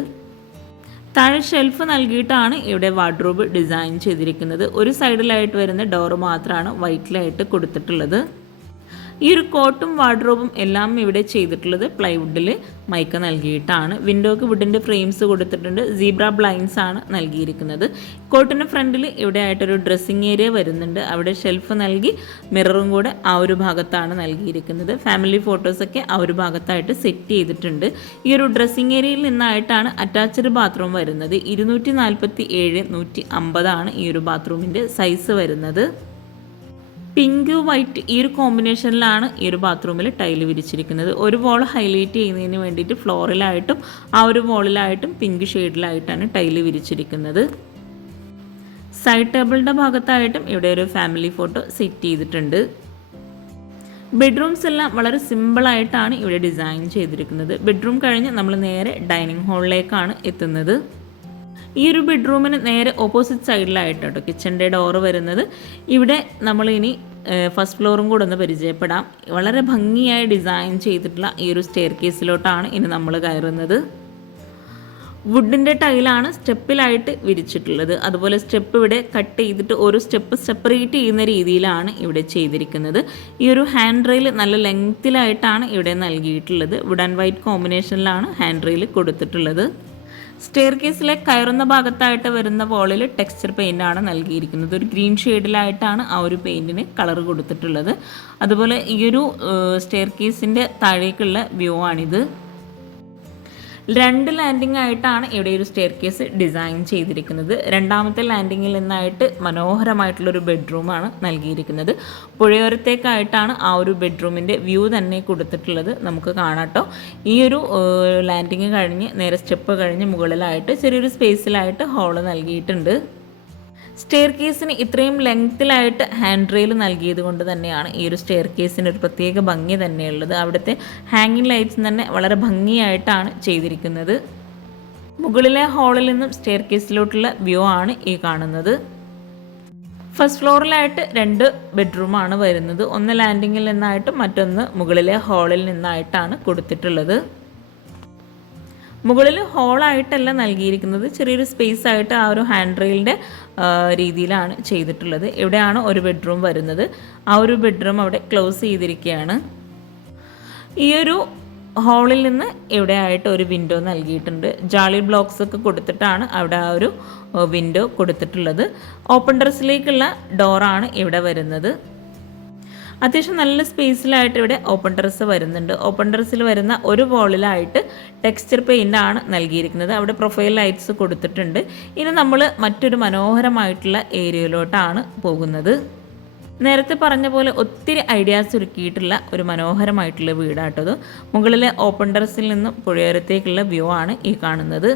താഴെ ഷെൽഫ് നൽകിയിട്ടാണ് ഇവിടെ വാർഡ്രോബ് ഡിസൈൻ ചെയ്തിരിക്കുന്നത്. ഒരു സൈഡിലായിട്ട് വരുന്ന ഡോറ് മാത്രമാണ് വൈറ്റിലായിട്ട് കൊടുത്തിട്ടുള്ളത്. ഈ ഒരു കോട്ടും വാർഡ്രോബും എല്ലാം ഇവിടെ ചെയ്തിട്ടുള്ളത് പ്ലൈവുഡിൽ മൈക്ക നൽകിയിട്ടാണ്. വിൻഡോക്ക് വുഡിൻ്റെ ഫ്രെയിംസ് കൊടുത്തിട്ടുണ്ട്. സീബ്ര ബ്ലൈൻഡ്സ് ആണ് നൽകിയിരിക്കുന്നത്. കോട്ടിൻ്റെ ഫ്രണ്ടിൽ ഇവിടെ ആയിട്ടൊരു ഡ്രസ്സിങ് ഏരിയ വരുന്നുണ്ട്. അവിടെ ഷെൽഫ് നൽകി മിററും കൂടെ ആ ഒരു ഭാഗത്താണ് നൽകിയിരിക്കുന്നത്. ഫാമിലി ഫോട്ടോസൊക്കെ ആ ഒരു ഭാഗത്തായിട്ട് സെറ്റ് ചെയ്തിട്ടുണ്ട്. ഈ ഒരു ഡ്രസ്സിങ് ഏരിയയിൽ നിന്നായിട്ടാണ് അറ്റാച്ച്ഡ് ബാത്റൂം വരുന്നത്. 247-150 ഈ ഒരു ബാത്റൂമിൻ്റെ സൈസ് വരുന്നത്. പിങ്ക് വൈറ്റ് ഈ ഒരു കോമ്പിനേഷനിലാണ് ഈ ഒരു ബാത്റൂമിൽ ടൈല് വിരിച്ചിരിക്കുന്നത്. ഒരു വോൾ ഹൈലൈറ്റ് ചെയ്യുന്നതിന് വേണ്ടിയിട്ട് ഫ്ലോറിലായിട്ടും ആ ഒരു വോളിലായിട്ടും പിങ്ക് ഷെയ്ഡിലായിട്ടാണ് ടൈല് വിരിച്ചിരിക്കുന്നത്. സൈഡ് ടേബിളിൻ്റെ ഭാഗത്തായിട്ടും ഇവിടെ ഒരു ഫാമിലി ഫോട്ടോ സെറ്റ് ചെയ്തിട്ടുണ്ട്. ബെഡ്റൂംസ് എല്ലാം വളരെ സിമ്പിളായിട്ടാണ് ഇവിടെ ഡിസൈൻ ചെയ്തിരിക്കുന്നത്. ബെഡ്റൂം കഴിഞ്ഞ് നമ്മൾ നേരെ ഡൈനിങ് ഹാളിലേക്കാണ് എത്തുന്നത്. ഈ ഒരു ബെഡ്റൂമിന് നേരെ ഓപ്പോസിറ്റ് സൈഡിലായിട്ട് കേട്ടോ കിച്ചൻ്റെ ഡോറ് വരുന്നത്. ഇവിടെ നമ്മളിനി ഫസ്റ്റ് ഫ്ലോറും കൂടെ ഒന്ന് പരിചയപ്പെടാം. വളരെ ഭംഗിയായി ഡിസൈൻ ചെയ്തിട്ടുള്ള ഈ ഒരു സ്റ്റെയർ കേസിലോട്ടാണ് ഇനി നമ്മൾ കയറുന്നത്. വുഡിൻ്റെ ടൈലാണ് സ്റ്റെപ്പിലായിട്ട് വിരിച്ചിട്ടുള്ളത്. അതുപോലെ സ്റ്റെപ്പ് ഇവിടെ കട്ട് ചെയ്തിട്ട് ഓരോ സ്റ്റെപ്പ് സെപ്പറേറ്റ് ചെയ്യുന്ന രീതിയിലാണ് ഇവിടെ ചെയ്തിരിക്കുന്നത്. ഈ ഒരു ഹാൻഡ് റെയിൽ നല്ല ലെങ്ത്തിലായിട്ടാണ് ഇവിടെ നൽകിയിട്ടുള്ളത്. വുഡ് ആൻഡ് വൈറ്റ് കോമ്പിനേഷനിലാണ് ഹാൻഡ് റെയിൽ കൊടുത്തിട്ടുള്ളത്. സ്റ്റെയർ കേസിലെ കയറുന്ന ഭാഗത്തായിട്ട് വരുന്ന വോളിൽ ടെക്സ്ചർ പെയിൻ്റാണ് നൽകിയിരിക്കുന്നത്. ഒരു ഗ്രീൻ ഷെയ്ഡിലായിട്ടാണ് ആ ഒരു പെയിൻറ്റിന് കളർ കൊടുത്തിട്ടുള്ളത്. അതുപോലെ ഈ ഒരു സ്റ്റെയർ കേസിൻ്റെ താഴേക്കുള്ള വ്യൂ ആണിത്. 2 ലാൻഡിംഗ് ആയിട്ടാണ് ഇവിടെ ഒരു സ്റ്റെയർ കേസ് ഡിസൈൻ ചെയ്തിരിക്കുന്നത്. രണ്ടാമത്തെ ലാൻഡിങ്ങിൽ നിന്നായിട്ട് മനോഹരമായിട്ടുള്ളൊരു ബെഡ്റൂമാണ് നൽകിയിരിക്കുന്നത്. പുഴയോരത്തേക്കായിട്ടാണ് ആ ഒരു ബെഡ്റൂമിൻ്റെ വ്യൂ തന്നെ കൊടുത്തിട്ടുള്ളത്. നമുക്ക് കാണാട്ടോ. ഈ ഒരു ലാൻഡിങ് കഴിഞ്ഞ് നേരെ സ്റ്റെപ്പ് കഴിഞ്ഞ് മുകളിലായിട്ട് ചെറിയൊരു സ്പേസിലായിട്ട് ഹോള് നൽകിയിട്ടുണ്ട്. സ്റ്റെയർ കേസിന് ഇത്രയും ലെങ്ത്തിലായിട്ട് ഹാൻഡ് റെയിൽ നൽകിയത് കൊണ്ട് തന്നെയാണ് ഈ ഒരു സ്റ്റെയർ കേസിന് ഒരു പ്രത്യേക ഭംഗി തന്നെയുള്ളത്. അവിടുത്തെ ഹാങ്ങിങ് ലൈറ്റ്സ് തന്നെ വളരെ ഭംഗിയായിട്ടാണ് ചെയ്തിരിക്കുന്നത്. മുകളിലെ ഹാളിൽ നിന്നും സ്റ്റെയർ കേസിലോട്ടുള്ള വ്യൂ ആണ് ഈ കാണുന്നത്. ഫസ്റ്റ് ഫ്ലോറിലായിട്ട് 2 ബെഡ്റൂമാണ് വരുന്നത്. ഒന്ന് ലാൻഡിങ്ങിൽ നിന്നായിട്ടും മറ്റൊന്ന് മുകളിലെ ഹാളിൽ നിന്നായിട്ടാണ് കൊടുത്തിട്ടുള്ളത്. മുകളിൽ ഹോളായിട്ടല്ല നൽകിയിരിക്കുന്നത്, ചെറിയൊരു സ്പേസ് ആയിട്ട് ആ ഒരു ഹാൻഡ് റെയിലിൻ്റെ രീതിയിലാണ് ചെയ്തിട്ടുള്ളത്. ഇവിടെയാണ് ഒരു ബെഡ്റൂം വരുന്നത്. ആ ഒരു ബെഡ്റൂം അവിടെ ക്ലോസ് ചെയ്തിരിക്കുകയാണ്. ഈ ഒരു ഹാളിൽ നിന്ന് ഇവിടെ ആയിട്ട് ഒരു വിൻഡോ നൽകിയിട്ടുണ്ട്. ജാളി ബ്ലോക്സ് ഒക്കെ കൊടുത്തിട്ടാണ് അവിടെ ആ ഒരു വിൻഡോ കൊടുത്തിട്ടുള്ളത്. ഓപ്പൺ ടെറസിലേക്കുള്ള ഡോറാണ് ഇവിടെ വരുന്നത്. അത്യാവശ്യം നല്ല സ്പേസിലായിട്ട് ഇവിടെ ഓപ്പൺ ടെറസ് വരുന്നുണ്ട്. ഓപ്പൺ ടെറസിൽ വരുന്ന ഒരു വോളിലായിട്ട് ടെക്സ്ചർ പെയിൻ്റാണ് നൽകിയിരിക്കുന്നത്. അവിടെ പ്രൊഫൈൽ ലൈറ്റ്സ് കൊടുത്തിട്ടുണ്ട്. ഇനി നമ്മൾ മറ്റൊരു മനോഹരമായിട്ടുള്ള ഏരിയയിലോട്ടാണ് പോകുന്നത്. നേരത്തെ പറഞ്ഞ പോലെ ഒത്തിരി ഐഡിയാസ് ഒരുക്കിയിട്ടുള്ള ഒരു മനോഹരമായിട്ടുള്ള വീടാട്ടത്. മുകളിലെ ഓപ്പൺ ടെറസിൽ നിന്നും പുഴയോരത്തേക്കുള്ള വ്യൂ ആണ് ഈ കാണുന്നത്.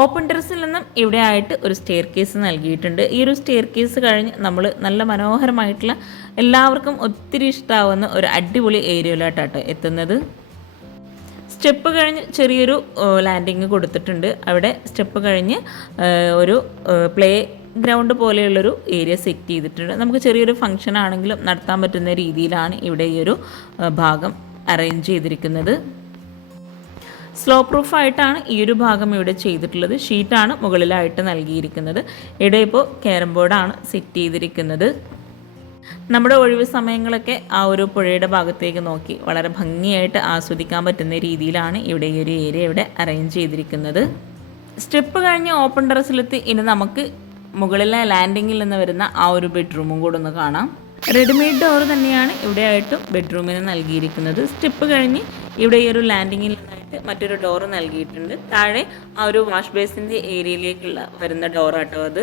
ഓപ്പൺ ടെറസിൽ നിന്നും ഇവിടെ ആയിട്ട് ഒരു സ്റ്റെയർ കേസ് നൽകിയിട്ടുണ്ട്. ഈ ഒരു സ്റ്റെയർ കേസ് കഴിഞ്ഞ് നമ്മൾ നല്ല മനോഹരമായിട്ടുള്ള എല്ലാവർക്കും ഒത്തിരി ഇഷ്ടമാവുന്ന ഒരു അടിപൊളി ഏരിയയിലോട്ടാട്ടോ എത്തുന്നത്. സ്റ്റെപ്പ് കഴിഞ്ഞ് ചെറിയൊരു ലാൻഡിങ് കൊടുത്തിട്ടുണ്ട്. അവിടെ സ്റ്റെപ്പ് കഴിഞ്ഞ് ഒരു പ്ലേ ഗ്രൗണ്ട് പോലെയുള്ളൊരു ഏരിയ സെറ്റ് ചെയ്തിട്ടുണ്ട്. നമുക്ക് ചെറിയൊരു ഫംഗ്ഷൻ ആണെങ്കിലും നടത്താൻ പറ്റുന്ന രീതിയിലാണ് ഇവിടെ ഈ ഒരു ഭാഗം അറേഞ്ച് ചെയ്തിരിക്കുന്നത്. സ്ലോ പ്രൂഫായിട്ടാണ് ഈ ഒരു ഭാഗം ഇവിടെ ചെയ്തിട്ടുള്ളത്. ഷീറ്റാണ് മുകളിലായിട്ട് നൽകിയിരിക്കുന്നത്. ഇവിടെ ഇപ്പോൾ ക്യാരം ബോർഡാണ് സെറ്റ് ചെയ്തിരിക്കുന്നത്. നമ്മുടെ ഒഴിവ് സമയങ്ങളൊക്കെ ആ ഒരു പുഴയുടെ ഭാഗത്തേക്ക് നോക്കി വളരെ ഭംഗിയായിട്ട് ആസ്വദിക്കാൻ പറ്റുന്ന രീതിയിലാണ് ഇവിടെ ഈ ഒരു ഏരിയ ഇവിടെ അറേഞ്ച് ചെയ്തിരിക്കുന്നത്. സ്റ്റെപ്പ് കഴിഞ്ഞ് ഓപ്പൺ ടെറസിലെത്തി ഇനി നമുക്ക് മുകളിലെ ലാൻഡിങ്ങിൽ നിന്ന് വരുന്ന ആ ഒരു ബെഡ്റൂമും കൂടെ ഒന്ന് കാണാം. റെഡിമെയ്ഡ് ഡോർ തന്നെയാണ് ഇവിടെ ആയിട്ടും ബെഡ്റൂമിന് നൽകിയിരിക്കുന്നത്. സ്റ്റെപ്പ് കഴിഞ്ഞ് ഇവിടെ ഈ ഒരു ലാൻഡിങ്ങിൽ നിന്നായിട്ട് മറ്റൊരു ഡോർ നൽകിയിട്ടുണ്ട്. താഴെ ആ ഒരു വാഷ് ബേസിൻ്റെ ഏരിയയിലേക്കുള്ള വരുന്ന ഡോറാട്ടോ അത്.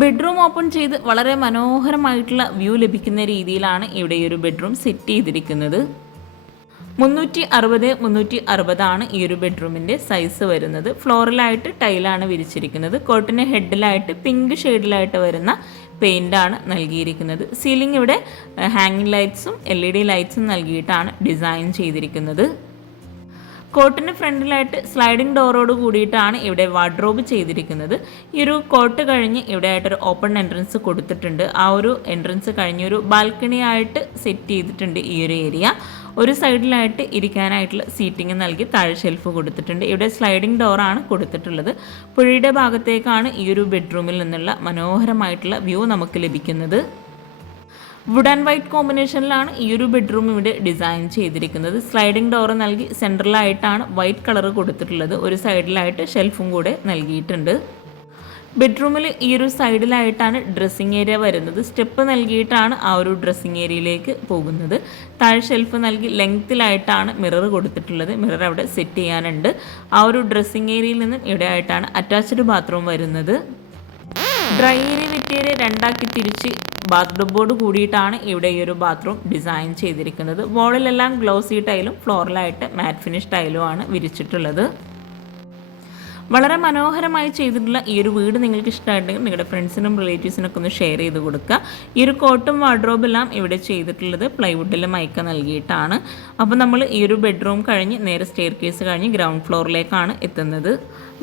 ബെഡ്റൂം ഓപ്പൺ ചെയ്ത് വളരെ മനോഹരമായിട്ടുള്ള വ്യൂ ലഭിക്കുന്ന രീതിയിലാണ് ഇവിടെ ഈ ഒരു ബെഡ്റൂം സെറ്റ് ചെയ്തിരിക്കുന്നത്. 360 ഈ ഒരു ബെഡ്റൂമിൻ്റെ സൈസ് വരുന്നത്. ഫ്ലോറിലായിട്ട് ടൈലാണ് വിരിച്ചിരിക്കുന്നത്. കോട്ടിന് ഹെഡിലായിട്ട് പിങ്ക് ഷെയ്ഡിലായിട്ട് വരുന്ന പെയിൻ്റാണ് നൽകിയിരിക്കുന്നത്. സീലിംഗ് ഇവിടെ ഹാങ്ങിങ് ലൈറ്റ്സും LED ലൈറ്റ്സും നൽകിയിട്ടാണ് ഡിസൈൻ ചെയ്തിരിക്കുന്നത്. കോട്ടിന് ഫ്രണ്ടിലായിട്ട് സ്ലൈഡിംഗ് ഡോറോട് കൂടിയിട്ടാണ് ഇവിടെ വാർഡ്രോബ് ചെയ്തിരിക്കുന്നത്. ഈ ഒരു കോട്ട് കഴിഞ്ഞ് ഇവിടെ ആയിട്ടൊരു ഓപ്പൺ എൻട്രൻസ് കൊടുത്തിട്ടുണ്ട്. ആ ഒരു എൻട്രൻസ് കഴിഞ്ഞ് ഒരു ബാൽക്കണി ആയിട്ട് സെറ്റ് ചെയ്തിട്ടുണ്ട് ഈ ഒരു ഏരിയ. ഒരു സൈഡിലായിട്ട് ഇരിക്കാനായിട്ടുള്ള സീറ്റിംഗ് നൽകി താഴെ ഷെൽഫ് കൊടുത്തിട്ടുണ്ട്. ഇവിടെ സ്ലൈഡിംഗ് ഡോറാണ് കൊടുത്തിട്ടുള്ളത്. പുഴയുടെ ഭാഗത്തേക്കാണ് ഈ ഒരു ബെഡ്റൂമിൽ നിന്നുള്ള മനോഹരമായിട്ടുള്ള വ്യൂ നമുക്ക് ലഭിക്കുന്നത്. വുഡ് ആൻഡ് വൈറ്റ് കോമ്പിനേഷനിലാണ് ഈ ഒരു ബെഡ്റൂം ഇവിടെ ഡിസൈൻ ചെയ്തിരിക്കുന്നത്. സ്ലൈഡിംഗ് ഡോർ നൽകി സെൻട്രലായിട്ടാണ് വൈറ്റ് കളർ കൊടുത്തിട്ടുള്ളത്. ഒരു സൈഡിലായിട്ട് ഷെൽഫും കൂടെ നൽകിയിട്ടുണ്ട്. ബെഡ്റൂമിൽ ഈ ഒരു സൈഡിലായിട്ടാണ് ഡ്രസ്സിങ് ഏരിയ വരുന്നത്. സ്റ്റെപ്പ് നൽകിയിട്ടാണ് ആ ഒരു ഡ്രസ്സിങ് ഏരിയയിലേക്ക് പോകുന്നത്. താഴെ ഷെൽഫ് നൽകി ലെങ്ത്തിലായിട്ടാണ് മിറർ കൊടുത്തിട്ടുള്ളത്. മിറർ അവിടെ സെറ്റ് ചെയ്യാനുണ്ട്. ആ ഒരു ഡ്രസ്സിങ് ഏരിയയിൽ നിന്നും ഇവിടെ ആയിട്ടാണ് അറ്റാച്ച്ഡ് ബാത്റൂം വരുന്നത്. ഡ്രൈ ഏരിയ വെറ്റ് ഏരിയ രണ്ടാക്കി തിരിച്ച് ബാത്ത് ബോർഡ് കൂടിയിട്ടാണ് ഇവിടെ ഈ ഒരു ബാത്റൂം ഡിസൈൻ ചെയ്തിരിക്കുന്നത്. വോളിലെല്ലാം ഗ്ലോസി ടൈലും ഫ്ലോറിലായിട്ട് മാറ്റ് ഫിനിഷ് ടൈലും ആണ് വിരിച്ചിട്ടുള്ളത്. വളരെ മനോഹരമായി ചെയ്തിട്ടുള്ള ഈ ഒരു വീട് നിങ്ങൾക്ക് ഇഷ്ടമായിട്ടുണ്ടെങ്കിൽ നിങ്ങളുടെ ഫ്രണ്ട്സിനും റിലേറ്റീവ്സിനൊക്കെ ഒന്ന് ഷെയർ ചെയ്ത് കൊടുക്കുക. ഈ ഒരു കോട്ടും വാർഡ്രോബെല്ലാം ഇവിടെ ചെയ്തിട്ടുള്ളത് പ്ലൈവുഡിൽ മൈക്ക നൽകിയിട്ടാണ്. അപ്പോൾ നമ്മൾ ഈ ഒരു ബെഡ്റൂം കഴിഞ്ഞ് നേരെ സ്റ്റെയർ കേസ് കഴിഞ്ഞ് ഗ്രൗണ്ട് ഫ്ലോറിലേക്കാണ് എത്തുന്നത്.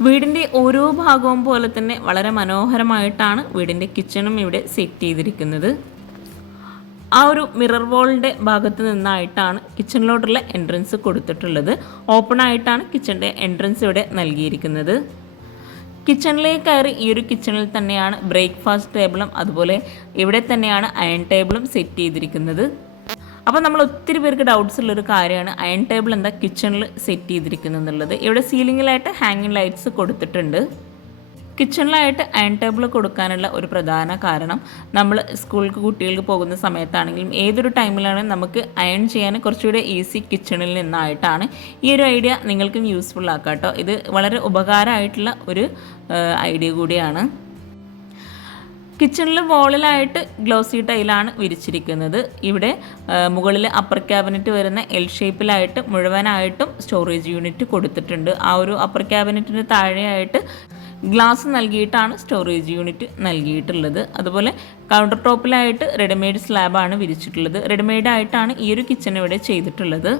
വീടിൻ്റെ ഓരോ ഭാഗവും പോലെ തന്നെ വളരെ മനോഹരമായിട്ടാണ് വീടിൻ്റെ കിച്ചണും ഇവിടെ സെറ്റ് ചെയ്തിരിക്കുന്നത്. ആ ഒരു മിറർ വോളിൻ്റെ ഭാഗത്ത് നിന്നായിട്ടാണ് കിച്ചണിലോട്ടുള്ള എൻട്രൻസ് കൊടുത്തിട്ടുള്ളത്. ഓപ്പൺ ആയിട്ടാണ് കിച്ചണിൻ്റെ എൻട്രൻസ് ഇവിടെ നൽകിയിരിക്കുന്നത്. കിച്ചണിലേക്ക് കയറി ഈ ഒരു കിച്ചണിൽ തന്നെയാണ് ബ്രേക്ക്ഫാസ്റ്റ് ടേബിളും അതുപോലെ ഇവിടെ തന്നെയാണ് അയൺ ടേബിളും സെറ്റ് ചെയ്തിരിക്കുന്നത്. അപ്പോൾ നമ്മൾ ഒത്തിരി പേർക്ക് ഡൗട്ട്സ് ഉള്ളൊരു കാര്യമാണ് അയൺ ടേബിൾ എന്താ കിച്ചണിൽ സെറ്റ് ചെയ്തിരിക്കുന്നത് എന്നുള്ളത്. ഇവിടെ സീലിങ്ങിലായിട്ട് ഹാങ്ങിങ് ലൈറ്റ്സ് കൊടുത്തിട്ടുണ്ട്. കിച്ചണിലായിട്ട് അയൺ ടേബിൾ കൊടുക്കാനുള്ള ഒരു പ്രധാന കാരണം നമ്മൾ സ്കൂളിലേക്ക് കുട്ടികൾക്ക് പോകുന്ന സമയത്താണെങ്കിലും ഏതൊരു ടൈമിലാണെങ്കിലും നമുക്ക് അയൺ ചെയ്യാൻ കുറച്ചുകൂടെ ഈസി കിച്ചണിൽ നിന്നായിട്ടാണ്. ഈ ഒരു ഐഡിയ നിങ്ങൾക്കും യൂസ്ഫുൾ ആക്കാം കേട്ടോ. ഇത് വളരെ ഉപകാരമായിട്ടുള്ള ഒരു ഐഡിയ കൂടിയാണ്. കിച്ചണിൽ വോളിലായിട്ട് ഗ്ലോസി ടൈലാണ് വിരിച്ചിരിക്കുന്നത്. ഇവിടെ മുകളിൽ അപ്പർ ക്യാബിനറ്റ് വരുന്ന എൽ ഷേപ്പിലായിട്ട് മുഴുവനായിട്ടും സ്റ്റോറേജ് യൂണിറ്റ് കൊടുത്തിട്ടുണ്ട്. ആ ഒരു അപ്പർ ക്യാബിനറ്റിന് താഴെയായിട്ട് ഗ്ലാസ് നൽകിയിട്ടാണ് സ്റ്റോറേജ് യൂണിറ്റ് നൽകിയിട്ടുള്ളത്. അതുപോലെ കൗണ്ടർ ടോപ്പിലായിട്ട് റെഡിമെയ്ഡ് സ്ലാബാണ് വിരിച്ചിട്ടുള്ളത്. റെഡിമെയ്ഡ് ആയിട്ടാണ് ഈ ഒരു കിച്ചൺ ഇവിടെ ചെയ്തിട്ടുള്ളത്.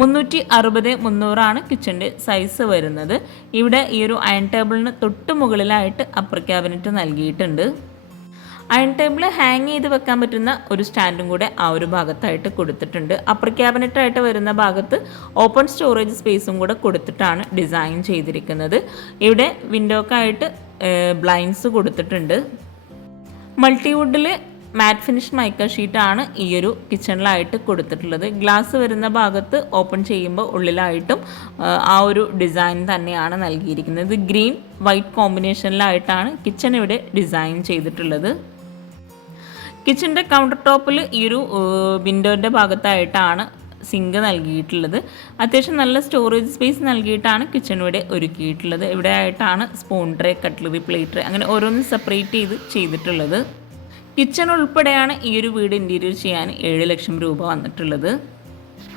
360 കിച്ചൻ്റെ സൈസ് വരുന്നത്. ഇവിടെ ഈ ഒരു അയൺ ടേബിളിന് തൊട്ട് മുകളിലായിട്ട് അപ്പർ ക്യാബിനറ്റ് നൽകിയിട്ടുണ്ട്. അയൺ ടേബിൾ ഹാങ് ചെയ്ത് വെക്കാൻ പറ്റുന്ന ഒരു സ്റ്റാൻഡും കൂടെ ആ ഒരു ഭാഗത്തായിട്ട് കൊടുത്തിട്ടുണ്ട്. അപ്പർ ക്യാബിനറ്റായിട്ട് വരുന്ന ഭാഗത്ത് ഓപ്പൺ സ്റ്റോറേജ് സ്പേസും കൂടെ കൊടുത്തിട്ടാണ് ഡിസൈൻ ചെയ്തിരിക്കുന്നത്. ഇവിടെ വിൻഡോക്കായിട്ട് ബ്ലൈൻഡ്സ് കൊടുത്തിട്ടുണ്ട്. മൾട്ടിവുഡിൽ മാറ്റ് ഫിനിഷ് മൈക്ക ഷീറ്റാണ് ഈ ഒരു കിച്ചണിലായിട്ട് കൊടുത്തിട്ടുള്ളത്. ഗ്ലാസ് വരുന്ന ഭാഗത്ത് ഓപ്പൺ ചെയ്യുമ്പോൾ ഉള്ളിലായിട്ടും ആ ഒരു ഡിസൈൻ തന്നെയാണ് നൽകിയിരിക്കുന്നത്. ഗ്രീൻ വൈറ്റ് കോമ്പിനേഷനിലായിട്ടാണ് കിച്ചൺ ഇവിടെ ഡിസൈൻ ചെയ്തിട്ടുള്ളത്. കിച്ചൻ്റെ കൗണ്ടർ ടോപ്പിൽ ഈ ഒരു വിൻഡോൻ്റെ ഭാഗത്തായിട്ടാണ് സിങ്ക് നൽകിയിട്ടുള്ളത്. അത്യാവശ്യം നല്ല സ്റ്റോറേജ് സ്പേസ് നൽകിയിട്ടാണ് കിച്ചൺ ഇവിടെ ഒരുക്കിയിട്ടുള്ളത്. ഇവിടെ ആയിട്ടാണ് spoon tray, cutlery, plate tray അങ്ങനെ ഓരോന്നും സെപ്പറേറ്റ് ചെയ്തിട്ടുള്ളത്. കിച്ചൺ ഉൾപ്പെടെയാണ് ഈ ഒരു വീട് ഇൻറ്റീരിയർ ചെയ്യാൻ 7 ലക്ഷം രൂപ വന്നിട്ടുള്ളത്.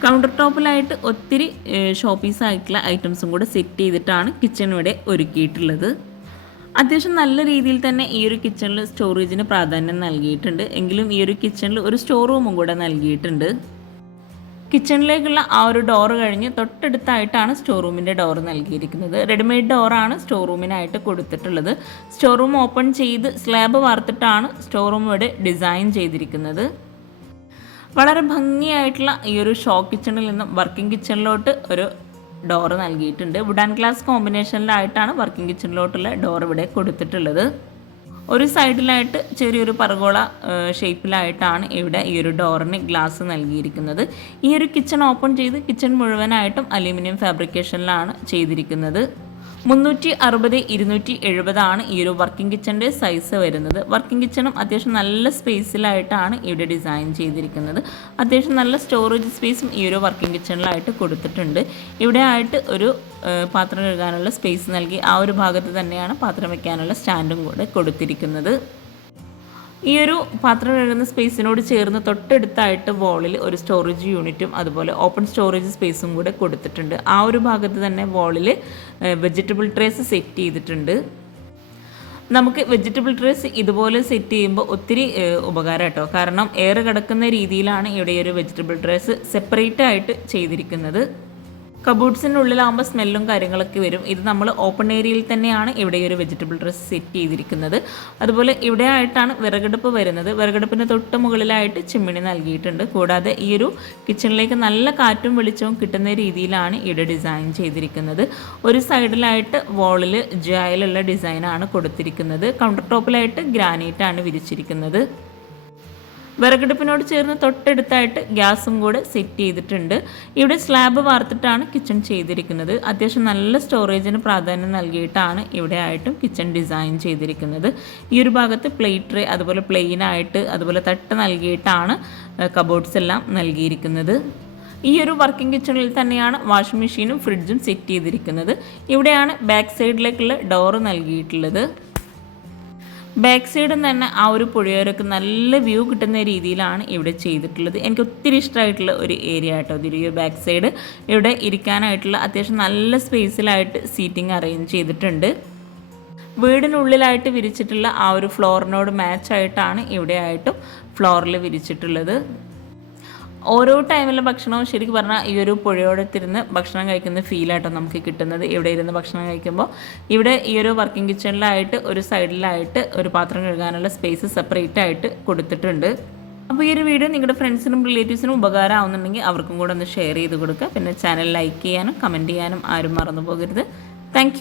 കൗണ്ടർ ടോപ്പിലായിട്ട് ഒത്തിരി ഷോപ്പീസ് ആയിട്ടുള്ള ഐറ്റംസും കൂടെ സെറ്റ് ചെയ്തിട്ടാണ് കിച്ചൺ ഇവിടെ ഒരുക്കിയിട്ടുള്ളത്. അത്യാവശ്യം നല്ല രീതിയിൽ തന്നെ ഈ ഒരു കിച്ചണിൽ സ്റ്റോറേജിന് പ്രാധാന്യം നൽകിയിട്ടുണ്ട്. എങ്കിലും ഈ ഒരു കിച്ചണിൽ ഒരു സ്റ്റോർ റൂമും കൂടെ നൽകിയിട്ടുണ്ട്. കിച്ചണിലേക്കുള്ള ആ ഒരു ഡോറ് കഴിഞ്ഞ് തൊട്ടടുത്തായിട്ടാണ് സ്റ്റോർ റൂമിൻ്റെ ഡോറ് നൽകിയിരിക്കുന്നത്. റെഡിമെയ്ഡ് ഡോറാണ് സ്റ്റോർ റൂമിനായിട്ട് കൊടുത്തിട്ടുള്ളത്. സ്റ്റോർ റൂം ഓപ്പൺ ചെയ്ത് സ്ലാബ് വാർത്തിട്ടാണ് സ്റ്റോർ റൂം ഇവിടെ ഡിസൈൻ ചെയ്തിരിക്കുന്നത്. വളരെ ഭംഗിയായിട്ടുള്ള ഈ ഒരു ഷോ കിച്ചണിൽ നിന്നും വർക്കിംഗ് കിച്ചണിലോട്ട് ഒരു ഡോറ് നൽകിയിട്ടുണ്ട്. വുഡ് ആൻഡ് ഗ്ലാസ് കോമ്പിനേഷനിലായിട്ടാണ് വർക്കിംഗ് കിച്ചണിലോട്ടുള്ള ഡോർ ഇവിടെ കൊടുത്തിട്ടുള്ളത്. ഒരു സൈഡിലായിട്ട് ചെറിയൊരു പർഗോള ഷേപ്പിലായിട്ടാണ് ഇവിടെ ഈ ഒരു ഡോറിന് ഗ്ലാസ് നൽകിയിരിക്കുന്നത്. ഈ ഒരു കിച്ചൺ ഓപ്പൺ ചെയ്ത് കിച്ചൺ മുഴുവനായിട്ടും അലൂമിനിയം ഫാബ്രിക്കേഷനിലാണ് ചെയ്തിരിക്കുന്നത്. 360-270 ആണ് ഈ ഒരു വർക്കിംഗ് കിച്ചൻ്റെ സൈസ് വരുന്നത്. വർക്കിംഗ് കിച്ചണും അത്യാവശ്യം നല്ല സ്പേസിലായിട്ടാണ് ഇവിടെ ഡിസൈൻ ചെയ്തിരിക്കുന്നത്. അത്യാവശ്യം നല്ല സ്റ്റോറേജ് സ്പേസും ഈ ഒരു വർക്കിംഗ് കിച്ചണിലായിട്ട് കൊടുത്തിട്ടുണ്ട്. ഇവിടെ ആയിട്ട് ഒരു പാത്രം കഴുകാനുള്ള സ്പേസ് നൽകി ആ ഒരു ഭാഗത്ത് തന്നെയാണ് പാത്രം വയ്ക്കാനുള്ള സ്റ്റാൻഡും കൂടെ കൊടുത്തിരിക്കുന്നത്. ഈ ഒരു പാത്രം കഴുകുന്ന സ്പേസിനോട് ചേർന്ന് തൊട്ടടുത്തായിട്ട് വോളിൽ ഒരു സ്റ്റോറേജ് യൂണിറ്റും അതുപോലെ ഓപ്പൺ സ്റ്റോറേജ് സ്പേസും കൂടെ കൊടുത്തിട്ടുണ്ട്. ആ ഒരു ഭാഗത്ത് തന്നെ വോളിൽ വെജിറ്റബിൾ ട്രേസ് സെറ്റ് ചെയ്തിട്ടുണ്ട്. നമുക്ക് വെജിറ്റബിൾ ട്രേസ് ഇതുപോലെ സെറ്റ് ചെയ്യുമ്പോൾ ഒത്തിരി ഉപകാരം കേട്ടോ. കാരണം എയർ കിടക്കുന്ന രീതിയിലാണ് ഇവിടെ ഒരു വെജിറ്റബിൾ ട്രേസ് സെപ്പറേറ്റ് ആയിട്ട് ചെയ്തിരിക്കുന്നത്. കബോർഡ്സിൻ്റെ ഉള്ളിലാകുമ്പോൾ സ്മെല്ലും കാര്യങ്ങളൊക്കെ വരും. ഇത് നമ്മൾ ഓപ്പൺ ഏരിയയിൽ തന്നെയാണ് ഇവിടെ ഒരു വെജിറ്റബിൾ ഡ്രസ് സെറ്റ് ചെയ്തിരിക്കുന്നത്. അതുപോലെ ഇവിടെ ആയിട്ടാണ് വിറകടുപ്പ് വരുന്നത്. വിറകടുപ്പിൻ്റെ തൊട്ട് മുകളിലായിട്ട് ചിമ്മിണി നൽകിയിട്ടുണ്ട്. കൂടാതെ ഈ ഒരു കിച്ചണിലേക്ക് നല്ല കാറ്റും വെളിച്ചവും കിട്ടുന്ന രീതിയിലാണ് ഇവിടെ ഡിസൈൻ ചെയ്തിരിക്കുന്നത്. ഒരു സൈഡിലായിട്ട് വോളിൽ ജായിലുള്ള ഡിസൈനാണ് കൊടുത്തിരിക്കുന്നത്. കൗണ്ടർ ടോപ്പിലായിട്ട് ഗ്രാനൈറ്റാണ് വിരിച്ചിരിക്കുന്നത്. വിറകടുപ്പിനോട് ചേർന്ന് തൊട്ടടുത്തായിട്ട് ഗ്യാസും കൂടെ സെറ്റ് ചെയ്തിട്ടുണ്ട്. ഇവിടെ സ്ലാബ് വാർത്തിട്ടാണ് കിച്ചൺ ചെയ്തിരിക്കുന്നത്. അത്യാവശ്യം നല്ല സ്റ്റോറേജിന് പ്രാധാന്യം നൽകിയിട്ടാണ് ഇവിടെ ആയിട്ടും കിച്ചൺ ഡിസൈൻ ചെയ്തിരിക്കുന്നത്. ഈ ഒരു ഭാഗത്ത് പ്ലേറ്റ് ട്രേ അതുപോലെ പ്ലെയിനായിട്ട് അതുപോലെ തട്ട് നൽകിയിട്ടാണ് കബോർഡ്സ് എല്ലാം നൽകിയിരിക്കുന്നത്. ഈ ഒരു വർക്കിംഗ് കിച്ചണിൽ തന്നെയാണ് വാഷിംഗ് മെഷീനും ഫ്രിഡ്ജും സെറ്റ് ചെയ്തിരിക്കുന്നത്. ഇവിടെയാണ് ബാക്ക് സൈഡിലേക്കുള്ള ഡോറ് നൽകിയിട്ടുള്ളത്. ബാക്ക് സൈഡിൽ തന്നെ ആ ഒരു പുഴയോരൊക്കെ നല്ല വ്യൂ കിട്ടുന്ന രീതിയിലാണ് ഇവിടെ ചെയ്തിട്ടുള്ളത്. എനിക്ക് ഒത്തിരി ഇഷ്ടമായിട്ടുള്ള ഒരു ഏരിയ ആട്ടോ ഇതിൽ. ഈ ബാക്ക് സൈഡ് ഇവിടെ ഇരിക്കാനായിട്ടുള്ള അത്യാവശ്യം നല്ല സ്പേസിലായിട്ട് സീറ്റിംഗ് അറേഞ്ച് ചെയ്തിട്ടുണ്ട്. വീടിനുള്ളിലായിട്ട് വിരിച്ചിട്ടുള്ള ആ ഒരു ഫ്ലോറിനോട് മാച്ചായിട്ടാണ് ഇവിടെ ആയിട്ടും ഫ്ലോറിൽ വിരിച്ചിട്ടുള്ളത്. ഓരോ ടൈമിലെ ഭക്ഷണവും ശരിക്കും പറഞ്ഞാൽ ഈ ഒരു പുഴയോടത്തിരുന്ന് ഭക്ഷണം കഴിക്കുന്ന ഫീലായിട്ടോ നമുക്ക് കിട്ടുന്നത്. ഇവിടെ ഇരുന്ന് ഭക്ഷണം കഴിക്കുമ്പോൾ ഇവിടെ ഈ ഒരു വർക്കിംഗ് കിച്ചണിലായിട്ട് ഒരു സൈഡിലായിട്ട് ഒരു പാത്രം കഴുകാനുള്ള സ്പേസ് സെപ്പറേറ്റ് ആയിട്ട് കൊടുത്തിട്ടുണ്ട്. അപ്പോൾ ഈ ഒരു വീഡിയോ നിങ്ങളുടെ ഫ്രണ്ട്സിനും റിലേറ്റീവ്സിനും ഉപകാരം ആവുന്നുണ്ടെങ്കിൽ അവർക്കും കൂടെ ഒന്ന് ഷെയർ ചെയ്ത് കൊടുക്കുക. പിന്നെ ചാനൽ ലൈക്ക് ചെയ്യാനും കമൻറ്റ് ചെയ്യാനും ആരും മറന്നു പോകരുത്. താങ്ക്